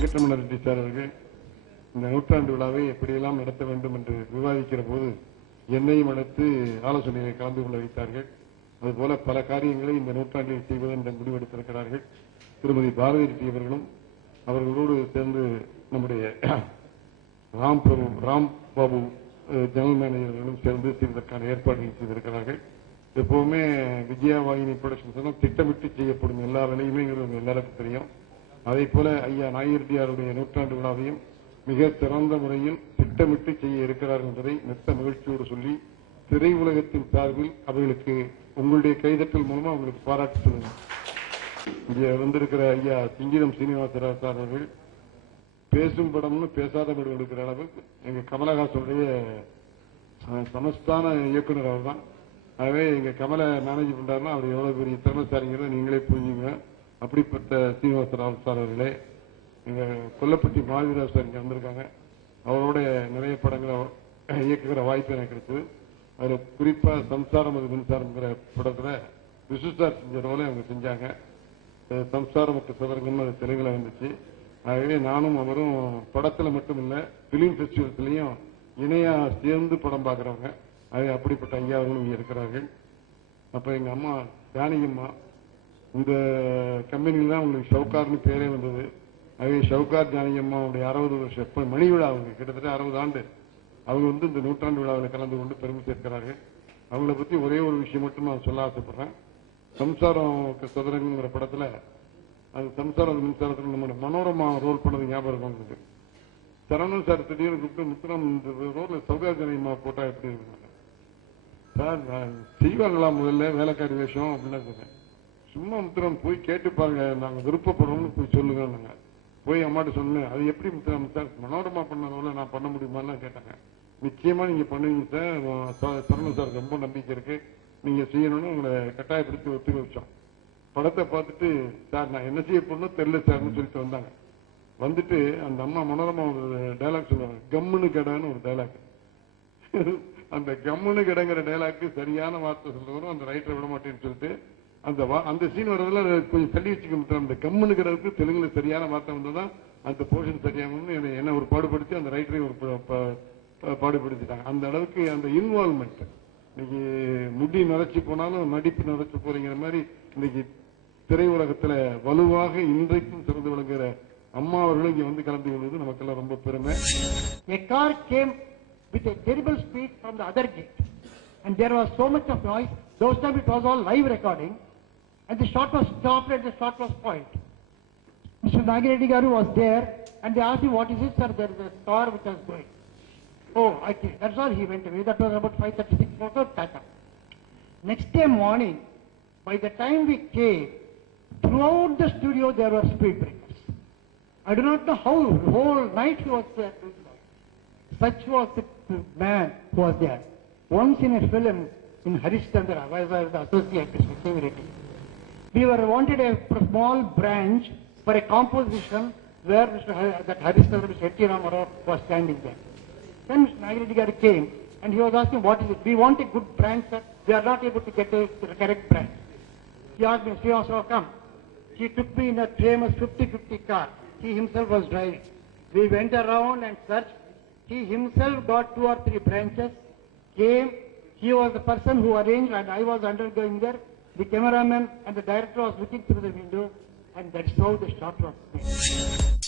Venkataramana Reddy sir அவர்கள் இந்த நூற்றாண்டு விழாவை எப்படியெல்லாம் நடத்த வேண்டும் என்று விவாதிக்கிற போது என்னையும் அழைத்து ஆலோசனையை கலந்து கொள்ள வைத்தார்கள். அதுபோல பல காரியங்களை இந்த நூற்றாண்டில் செய்வது என்ற முடிவெடுத்திருக்கிறார்கள். திருமதி பாரதி ரெட்டி அவர்களும் அவர்களோடு சேர்ந்து நம்முடைய ராம் பாபு ஜெனரல் மேனேஜர்களும் சேர்ந்து செய்வதற்கான ஏற்பாடுகள் செய்திருக்கிறார்கள். எப்பவுமே விஜயா வாகினி புரொடக்ஷன்ஸ் திட்டமிட்டு செய்யப்படும் எல்லா வேலையுமே எல்லாருக்கும் தெரியும். அதே போல ஐயா நாயர்டியாருடைய நூற்றாண்டு விழாவையும் மிக சிறந்த முறையில் திட்டமிட்டு செய்ய இருக்கிறார் என்பதை மிக்க மகிழ்ச்சியோடு சொல்லி திரை உலகத்தின் சார்பில் அவர்களுக்கு உங்களுடைய கைதட்டல் மூலமா அவங்களுக்கு பாராட்டு சொல்லுங்க. இங்கே வந்திருக்கிற ஐயா சிங்கிதம் சீனிவாசராவ் சார் அவர்கள் பேசும் படம்னு பேசாத படம் எடுக்கிற அளவுக்கு எங்க கமலஹாசனுடைய சமஸ்தான இயக்குனர் அவர் தான். ஆகவே எங்க கமலை மேனேஜ் பண்றாருன்னா அவர் எவ்வளவு பெரிய திறமைசாலிங்கிறத நீங்களே புரிஞ்சுங்க. அப்படிப்பட்ட சீனிவாசராவ் சார் அவர்களே, எங்க கொல்லப்பட்டி மாவீரராவ் சார் இங்க வந்திருக்காங்க. அவரோட நிறைய படங்களை இயக்குகிற வாய்ப்பு எனக்கு கிடைச்சது. அதுல குறிப்பா சம்சாரம் அது மின்சாரம்ங்கிற படத்துல விசு சார் செஞ்ச ரோலை அவங்க செஞ்சாங்க. சம்சாரம் மற்றும் சதரங்கம் அது தெலுங்குல வந்துச்சு. ஆகவே நானும் அவரும் படத்துல மட்டும் இல்ல பிலிம் பெஸ்டிவல்ஸ்லயும் இணையா சேர்ந்து படம் பார்க்கிறவங்க. ஆகவே அப்படிப்பட்ட ஐயா அவர்களும் இங்க இருக்கிறார்கள். அப்ப எங்க அம்மா ஜானகியம்மா இந்த கம்பெனியில் தான் உங்களுக்கு ஷவுகார்னு பேரே வந்தது. ஆகவே ஷவுகார் ஜானகியம்மாவுடைய 60 வருஷம் மணி விழா அவங்க கிட்டத்தட்ட 60 ஆண்டு அவங்க இந்த நூற்றாண்டு விழாவில் கலந்து கொண்டு பெருமை சேர்க்கிறார்கள். அவங்கள பத்தி ஒரே ஒரு விஷயம் மட்டும் நான் சொல்ல ஆசைப்படுறேன். சம்சாரம் சதுரங்கிற படத்துல அது சம்சாரம் மின்சாரத்தில் நம்ம மனோரமா ரோல் பண்ணது ஞாபகம் இருக்கும் உங்களுக்கு. சரவணன் சார் திடீர்னு கூப்பிட்டு முத்துராம் இந்த ரோட்ல சௌகார் ஜானகியம்மா போட்டா எப்படி இருந்தாங்க சார் செய்வாங்களா முதல்ல வேலைக்காரி வேஷம் அப்படின்னு சொன்னேன். சும்மா முத்துராம் போய் கேட்டு பாருங்க, நாங்க விருப்பப்படுறோம்னு போய் சொல்லுங்க. போய் அம்மாட்ட சொன்னேன். அது எப்படி முத்துராம் சார் மனோரமா பண்ணதுல நான் பண்ண முடியுமான்னு கேட்டாங்க. நிச்சயமா நீங்க பண்ணுவீங்க சார், சரண சார் ரொம்ப நம்பிக்கை இருக்கு, நீங்க செய்யணும்னு உங்களை கட்டாயப்படுத்தி ஒத்துக்க வச்சோம். படத்தை பார்த்துட்டு சார் நான் என்ன செய்ய போறோம் தெரியல சார்னு சொல்லிட்டு வந்தாங்க. வந்துட்டு அந்த அம்மா மனோரமா ஒரு டைலாக் சொல்லுவாங்க, கம்முன்னு கடைன்னு ஒரு டைலாக். அந்த கம்முன்னு கடைங்கிற டைலாக்கு சரியான வார்த்தை சொல்றவரும் அந்த ரைட்டரை விட மாட்டேன்னு சொல்லிட்டு அந்த சீன் வரதுல கொஞ்சம் தள்ளி வச்சுக்க. அந்த கம்முன்னு கிடக்கு தெலுங்குல சரியான வார்த்தை வந்ததுதான் அந்த போர்ஷன் சரியாகணும்னு என்ன ஒரு பாடுபடுத்தி அந்த ரைட்டரை ஒரு பாடுபடுத்திட்டாங்க. அந்த அளவுக்கு அந்த இன்வால்மெண்ட். இன்னைக்கு முடி நரைச்சி போனாலும் நடிப்பு நரைச்சு போறீங்கிற மாதிரி இன்னைக்கு திரையுலகத்துல வலுவாக இன்றைக்கும் சிறந்து விளங்குகிற அம்மா அவர்களும் இங்க வந்து கலந்து கொள்வது நமக்கெல்லாம் ரொம்ப பெருமை. A car came with a terrible speed from the other gate and there was so much of noise. Those time it was all live recording and the shot was stopped and the shot was spoiled. Mr. Nagireddy Garu was there and they asked him, what is it sir? There is a car which was going. Oh, okay, that's all. He went away. That was about 5:36 photo Tata. Next day morning, by the time we came, throughout the studio there were speed breakers. I do not know how the whole night he was there. Such was the man who was there. Once in a film in Harishchandra, I was the associate with Severity. We were wanted a small branch for a composition where that Harishchandra Shetty Ramarao was standing there. Then Mr. Nagireddy Garu came and he was asking, what is it? We want a good branch, sir. We are not able to get a correct branch. He asked me, Srivastava, come. He took me in a famous 50-50 car. He himself was driving. We went around and searched. He himself got 2 or 3 branches, came. He was the person who arranged and I was undergoing there. The cameraman and the director was looking through the window and that's how the shot was made.